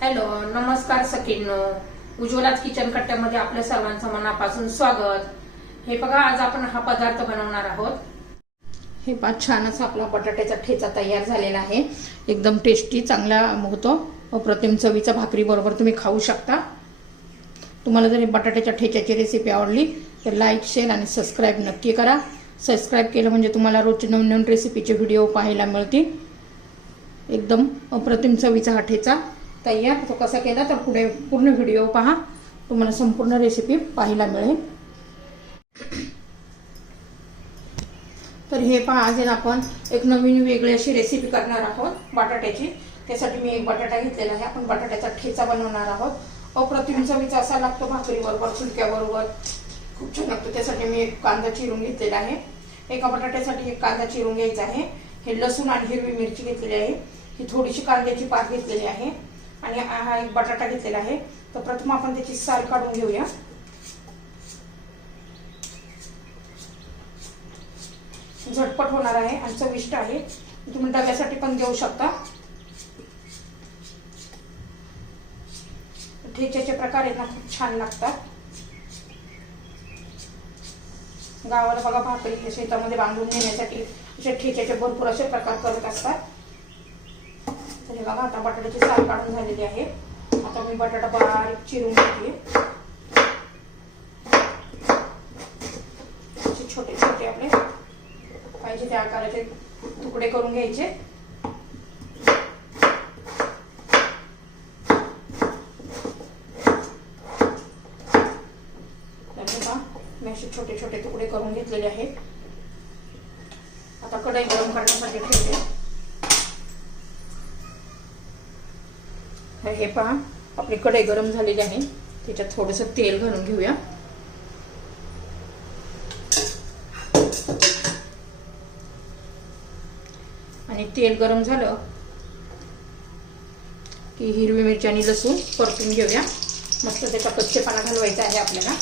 Hello, नमस्कार सखींनो. उज्ज्वलाच kitchen कट्ट्यामध्ये आपल्या सर्वांचं मनापासून स्वागत. हे बघा, आज आपण हा पदार्थ बनवणार आहोत. हे पहा, छान असा आपला बटाट्याचा ठेचा तयार झालेला आहे. एकदम टेस्टी, चांगला होतो. अप्रतिम चवीचा भाकरी बरोबर तुम्ही खाऊ शकता. तुम्हाला जर बटाट्याच्या ठेच्याची रेसिपी आवडली तर लाईक, शेअर आणि सबस्क्राईब नक्की करा. सबस्क्राईब केलं म्हणजे तुम्हाला रोजचे नवीन नवीन रेसिपीचे व्हिडिओ पाहायला मिळतील. एकदम अप्रतिम चवीचा हा ठेचा तयार. तो कसा केला तर पुढे पूर्ण व्हिडिओ पहा, तुम्हाला संपूर्ण रेसिपी पाहायला मिळेल. तर हे पहा, आज आपण एक नवीन वेगळी अशी रेसिपी करणार आहोत बटाट्याची. त्यासाठी मी एक बटाटा घेतलेला आहे. आपण बटाट्याचा ठेचा बनवणार आहोत. अप्रतिम चवीचा असा लागतो, भाकरी बरोबर, फुलक्या बरोबर खूप छान लागतो. त्यासाठी मी एक कांदा चिरून घेतलेला आहे. एका बटाट्यासाठी एक कांदा चिरून घ्यायचा आहे. हे लसूण आणि हिरवी मिरची घेतलेली आहे. ही थोडीशी कांद्याची पात घेतलेली आहे आणि हा एक बटाटा घेतलेला आहे. तर प्रथम आपण त्याची साल काढून घेऊया. झटपट होणार आहे आणि चविष्ट आहे. तुम्ही डब्यासाठी पण देऊ शकता. ठेच्याचे प्रकार आहेत ना, खूप छान लागतात. गावाला बघा, भाकरी शेतामध्ये बांधून नेण्यासाठी असे ठेच्याचे भरपूर असे प्रकार करत असतात. तर हे बघा, आता बटाट्याची साल काढून झालेली आहे. आता मी बटाटा बारीक चिरून घेते. छोटे छोटे आपले पाहिजे त्या आकाराचे तुकडे करून घ्यायचे. मी असे छोटे छोटे तुकडे करून घेतलेले आहेत. आता कढई गरम करण्यासाठी ठेवते. हे पहा, आपली कढई गरम झालेली आहे. त्याच्यात थोडंसं तेल घालून घेऊया. आणि तेल गरम झालं की हिरवी मिरची आणि लसूण परतून घेऊया. मस्त त्याचा कच्चेपणा घालवायचा आहे आपल्याला.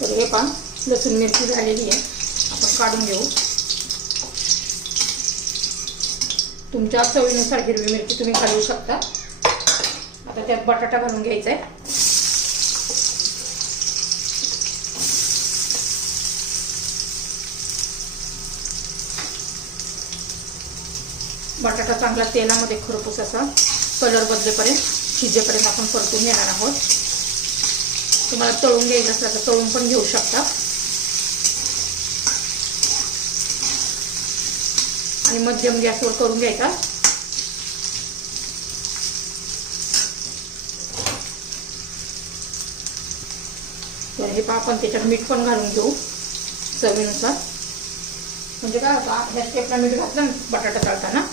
तर हे पहा, लसूण मिरची झालेली आहे. आपण काढून घेऊ. तुमच्या चवीनुसार हिरवी मिरची तुम्ही घालू शकता. आता त्यात बटाटा घालून घ्यायचा आहे. बटाटा चांगला तेलामध्ये खरपूस असा कलर बदलेपर्यंत, शिजेपर्यंत आपण परतून घेणार आहोत. तुम्हाला तळून घ्यायचं असलं तर तळून पण घेऊ शकता. आणि मध्यम गॅसवर करून घ्यायचा. तर हे पहा, आपण त्याच्यात मीठ पण घालून घेऊ चवीनुसार. म्हणजे काय होतं, ह्या स्टेपला मीठ घातलं बटाटा तळताना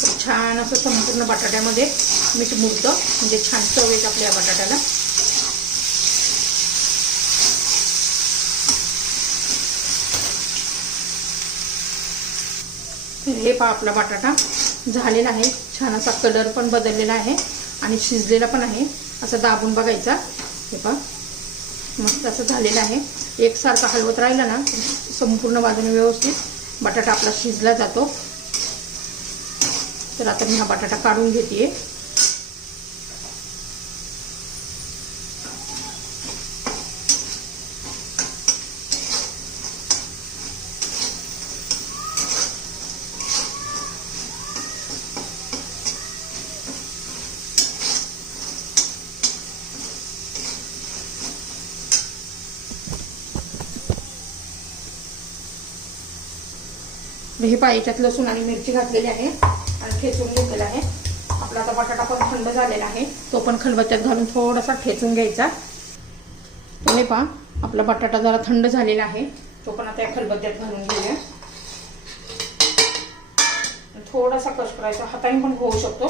तर छान असं संपूर्ण बटाट्यामध्ये मीठ मुरतं. म्हणजे छान चव येते आपल्या बटाट्याला. हे पहा, आपला बटाटा झालेला आहे. छान असा कलर पण बदललेला आहे आणि शिजलेला पण आहे. असं दाबून बघायचा. हे पहा, मस्त असं झालेलं आहे. एकसारखा हलवत राहिला ना, संपूर्ण बाजूने व्यवस्थित बटाटा आपला शिजला जातो. तर आता मी हा बटाटा काढून घेते. हे पहा, याच्यात लसूण आणि मिरची घातलेली आहे आणि ठेचून घेतलेला आहे. आपला आता बटाटा पण थंड झालेला आहे. तो पण खलबत्त्यात घालून थोडासा ठेचून घ्यायचा. तर हे पहा, आपला बटाटा जरा थंड झालेला आहे. तो पण आता या खलबत्त्यात घालून घेऊया. थोडासा कट करायचा. हाताने पण होऊ शकतो,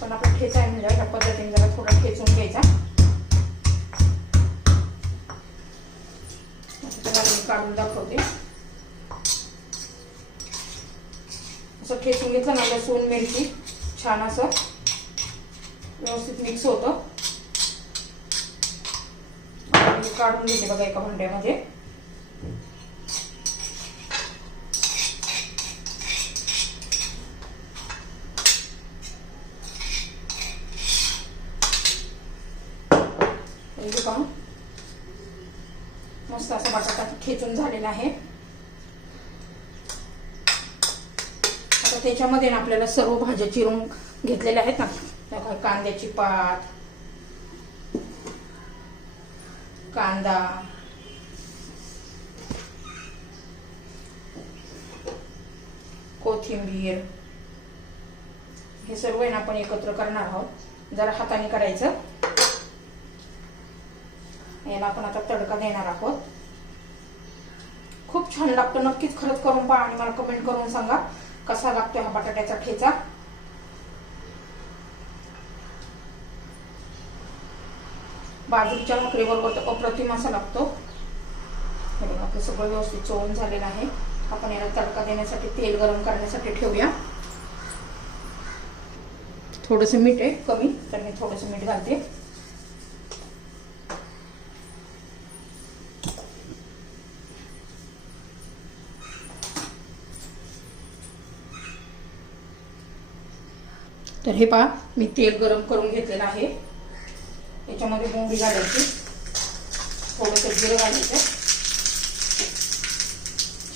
पण आपला ठेचा आहे म्हणजे या पद्धतीने जरा थोडा ठेचून घ्यायचा. काढून दाखवते. असं ठेचून घेतलं ना, लसूण मिरची छान असं व्यवस्थित मिक्स होतं. काढून घेते बघा एका भांड्यामध्ये. मस्त असा बटाटा ठेचून झालेला आहे. आता त्याच्यामध्ये ना आपल्याला सर्व भाज्या चिरून घेतलेल्या आहेत ना. कांद्याची पात, कांदा, कोथिंबीर, हे सर्व आहे ना आपण एकत्र करणार आहोत. जरा हाताने करायचं. याला आपण आता तडका देणार आहोत. खूप छान लागतो. नक्कीच खरंच करून पहा आणि मला कमेंट करून सांगा कसा लागतो हा बटाट्याचा ठेचा. बाजरीच्या भाकरीबरोबर तर अप्रतिम असा लागतो. हे बघा आपलं सगळं व्यवस्थित चोळून झालेलं आहे. आपण याला तडका देण्यासाठी तेल गरम करण्यासाठी ठेवूया. थोडंसं मीठ आहे कमी, तर मी थोडंसं मीठ घालते. तर हे पहा मी तेल गरम करून घेतलेलं आहे. याच्यामध्ये मोहरी घालायची, थोडंसं जिरं घालायचं,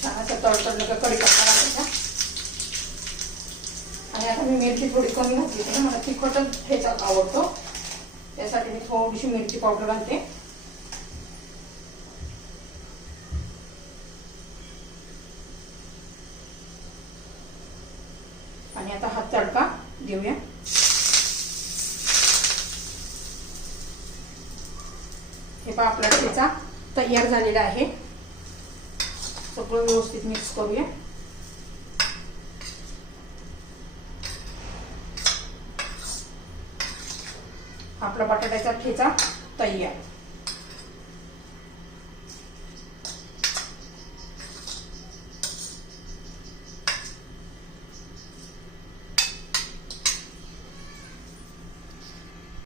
छान असं तडतडलं का कढीपत्ता घालायचा. आणि आता मी मिरची थोडी कमी घातली होती ना, मला तिखटच ठेचा आवडतो, त्यासाठी मी थोडीशी मिरची पावडर घालते. आणि आता हा तडका देऊया. हे पहा आपला ठेचा तयार झालेला आहे. सगळं व्यवस्थित मिक्स करूया. आपला बटाट्याचा ठेचा तयार.